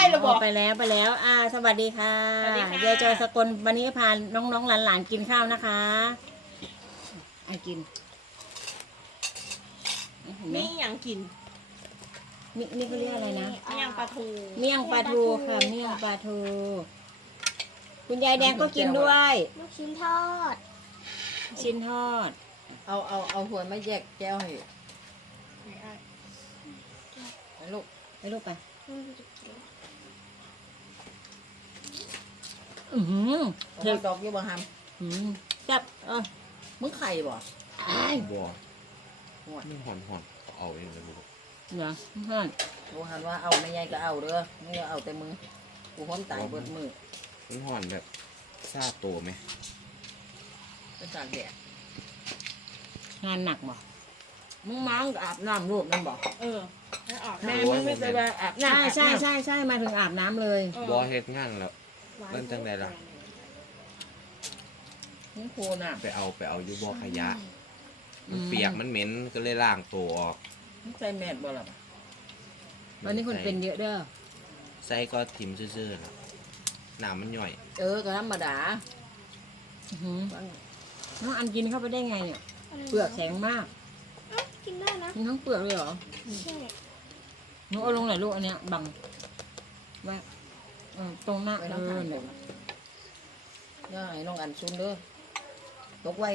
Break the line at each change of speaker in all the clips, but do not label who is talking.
หรือบอก
ไปแล้วสวัสดีค่ะ
สวัสดีค่ะ
ยายจอยสกลวันนี้พาน้องๆหลานๆกินข้าวนะคะกินเห็นไหม
นี่ยังกิน
นี่เขาเรียกอะไรนะ
นี่ยังปลาทู
เมี่ยงปลาทูค่ะเมี่ยงปลาทู คุณยายแดงก็กินด้วย
ลูกชิ้นทอด
ชิ้นทอด
เอาหัวมาแยกแก้วให้ลูก
ไปลูกไปอือหือ
เธอดอกอยู่บ่ฮัม
จับ
มึงไข่บ่
บัว
หัว
นี่หอนเอาเองเลยลูก
เหรอห่าน
กูหันว่าเอาไม่ใหญ่ก็เอาเด้อมึงอย่าเอาแต่มือกูห้อมตายเบิดมือ
มันหอนแบบซาตัวไหม
เป็นตากแดด
งานหนักบ่
มึงมังอาบน้ำรูปนั่นบ่
ไม่ออก
แม่มึงไม่ไปว่าอาบน้ำ
ใช่มาถึงอาบน้ำเลย
บัวเฮ็ดงานแล้วเล่นจังไดล่ะ
มึงโคน่ะ
ไปเอาอยู่บ่อขยะ มันเปียกมันเหม็นก็เลยล้างตัวออก
มึงใส่แมสบ่ล่ะ
วันนี้คนเป็นเยอะเด้อ
ใส่ก็ถิ่มซื่อๆล่ะน้ำมันย่อย
ก็ธรรมดา
อื้อหือน้องอันกินเข้าไปได้ไงเนี่ยเปลือกแข็งมาก
กินได้นะ
กินทั้งเปลือกเลยเหรอ
ใช่
หนูเอาลงไหนอยลูกอันเนี้ยบังไว้ตรงหน้า
ไปน้ำทาง
เนี่ย
ย่าให้น้องอันซุนเด้อตกไว้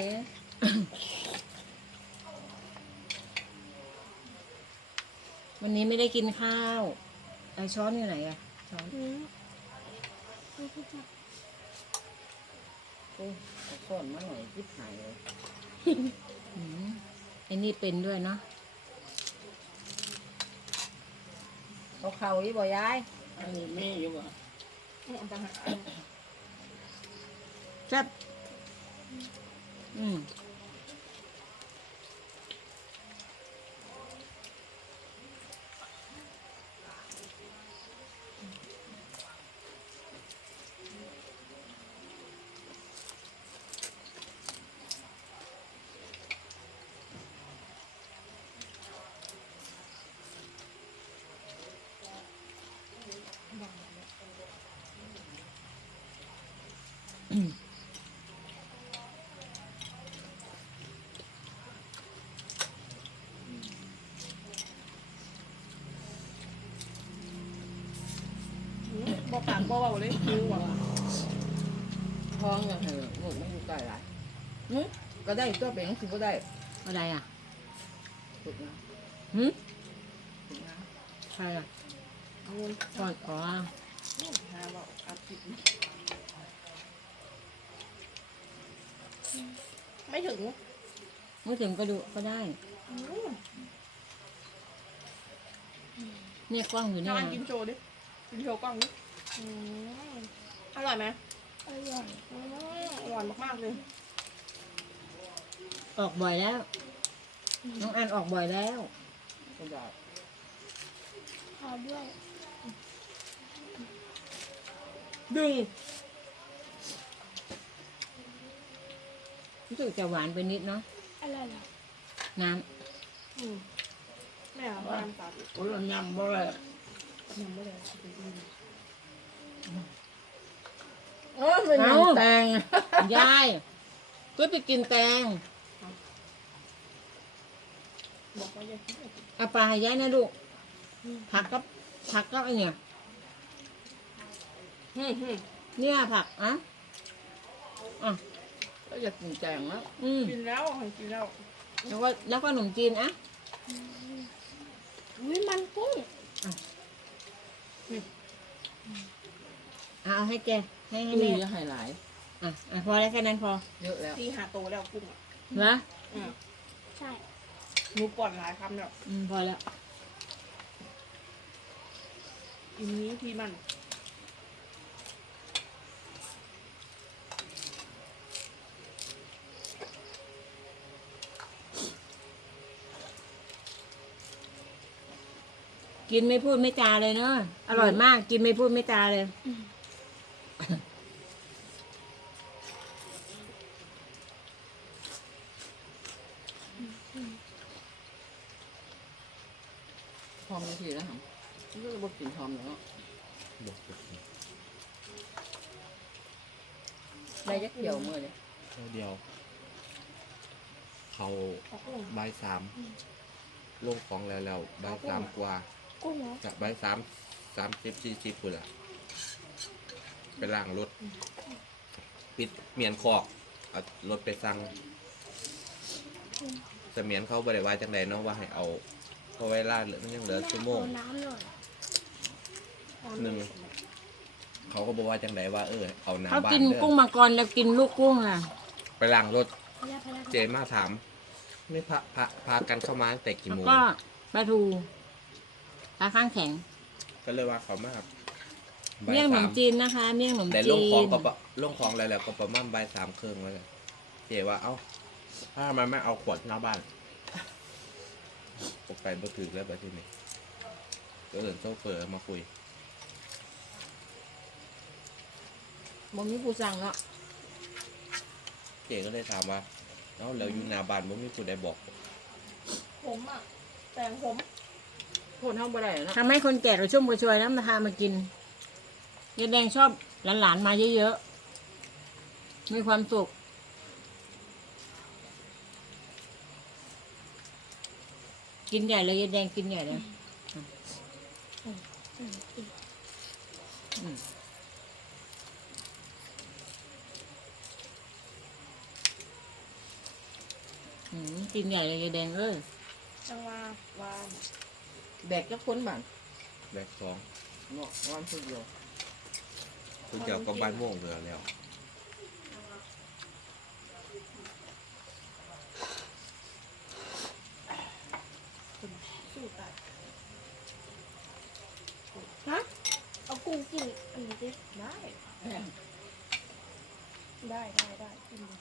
วันนี้ไม่ได้กินข้าวไอช้อนอยู่ไหนอะช้อน
โอ้ซ่อนมาหน่อยคิดหายเลย
ไอ้นี่เป็นด้วยเนาะ
เขาเข่าอีบ่ยายแม่อยู่บ่
แซ่บ
บอกปากบอกเบาเลยคิวอ่ะ
ท้องยังไงลูกไม่อยู่ใกล้หลายก็ได้ตัวเป็นสิบ่ได้
อะไรอ่ะ
ฝึกนะ
หืม
ฝึกนะ
ใครอ่ะ
เอาเงิน
ก่อนอ๋อ
หาบอกเอาผิดไม่ถึง
ไม่ถึงก็ดูก็ได้ เนี่ยกล้องอยู่
น้
เนี่
อย งกินโชว์ดิกินโชว์กล้องดิอร่อยไหม
อร่อย
อร่อยมากๆเลย
ออกบ่อยแล้ว น้องอันออกบ่อยแล้ว
ก็ได้
พอด้วย
ดึง
รู้สึกจะหวานไปนิดเนาะ
อร่อยเหรอ
น้
ไม่เอาน้ำตาล
โอ้ยยำบ่เลย
ยังไม่ได้
เป็นยำแตง
ำ ยายก็ไปกินแตง
บอกว่าอย่าคิดอย่าคิด
เอาปลาให้ยายนะลูกผักก็ไอเนี่ยเนี่ยผักอ่ะ
ก็อยากกินแตงแล้ว
กินแล้วกินแล้ว
แล้วก็ขนมจีนอ่ะ
อุ้ยมันกุ้ง
เอาให้แกให้
ตุ้
แม่
ยจะให้หลาย
พอแล้วแค่นั้นพอ
เยอะแล้ว
ที่หาโตแล้วกุ้งอ่ะ
นะ
ใช่
หนูปอดหลายคำแล้ว
พอแล้ว
อันนี้ที่มัน
กินไม่พูดไม่จาเลยเนาะอร่อยมากกินไม่พูดไม่จาเลย
พร้อมทีแล้วครับนี่ก็บอกกินพร้อมแล้ว
บอกจะกิน
ได้ยักเกี่ยวมือเนี่ย
เท่าเดียว เขา
เอากุ้ง
บ่ายสามลงของแล้วบ่ายสามกว่า
กุ้งเหรอ
จากบ่าย30-40พุ่นล่ะไปล้างรถ ปิดเมียนคอกเอารถไปสั่งเสมียนเขาบริวารจังใดเนาะว่าให้เอาเขาไว้ล่าเหลือมันยังเหลือชั่วโมง
เอาน้ำหน่อย
หนึ่งเขาก็บอกว่าจังใดว่าเอาหน้า
เขา
บ้าน
กิน
เด้
กุ้ง
อ
มังกรแล้วกินลูกกุ้งอ่ะ
ไปล้างรถ
พยาพยา
เจมาถาม ไม่พากันเข้ามาตั้งแต่กี่
แล้ว
โมง
ก็ปลาทูปลาข้างแข็ง
ก็เลยว่าเขามาบ่า
เมี่ยงขน
สาม
จีนนะคะเมี่ยงขนม
แต่ล
จี
งของ
น
ก็ลงของแล้วก็ประมาณบ่ายสามครึ่งแล้วกันเจว่าเอ้าถ้ามันไม่เอาขวดหน้าบ้านปกไปบ่ถือแล้วแบบที่นี่ก็เอินโซเฟอร์มาคุย
บ่มีผู้สั่งเนาะ
เจก็เลยถามว่าเอ้าแล้วอยู่หน้าบ้านบ่มีผู้ใดบอก
ผมอ่ะแต่งผม
โคตรเฮาบ่ได้เนาะ
ทำให้คนแก่เราชุ่มกระชวยน้ำทามากินยายแดงชอบหลานๆมาเยอะๆมีความสุขกินใหญ่เลยยายแดงกินใหญ่เลยกินใหญ่เลยยายแดงเอ้ย
จังหวาวาน
แบกจักคนบ้าน
แบกสอง
เนาะวันผู้เดียว
คุณเจ้าก็บ้านม่วงเหลือแล้ว
สู้ตาย
ฮะเอากุ้งกินอันนี้ดิ
ได้กินเลย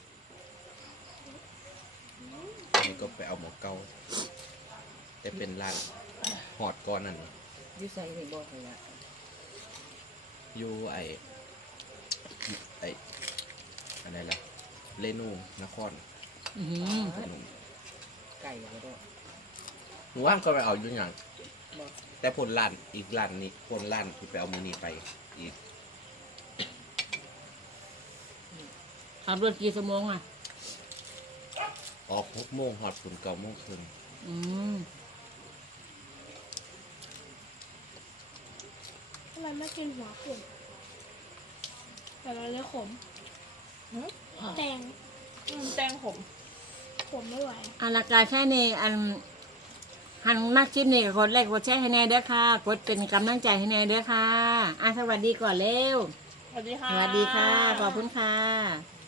นี่ก็ไปเอาหมอเกาแต่เป็นร้านหอดก้อนนั่น
อยู่ใส่นี่บ่ขยะ
อยู่ไออะไรล่ะเรนูนคร
อื้อหือ
พนม
ไก่ก็ได้
หนูว่างก็ไปเอาอยู่อย่าง
บ่
แต่ผลร้านอีกร้านนี้ผลร้านที่ไปเอามือนี้ไปอีก
ขับรถกี่ชั่วโมงอ่ะ
ออก6 โมงหอดฝุ่น9 โมงครึ่ง
อืม
ทำไมไม่กินหัวกุ้งแต่เราเลยขมแตง
แตงผม
ขมไม่ไหว
อันละกาแค่นี้อันหันมากชิ้นนี่กดไลค์กดแชร์ให้แน่เด้อค่ะ กดเป็นกำลังใจให้แน่เด้อค่ะสวัสดีก่อนเร็ว
สวัสดีค่ะ
สวัสดีค่ะ ขอบคุณค่ะ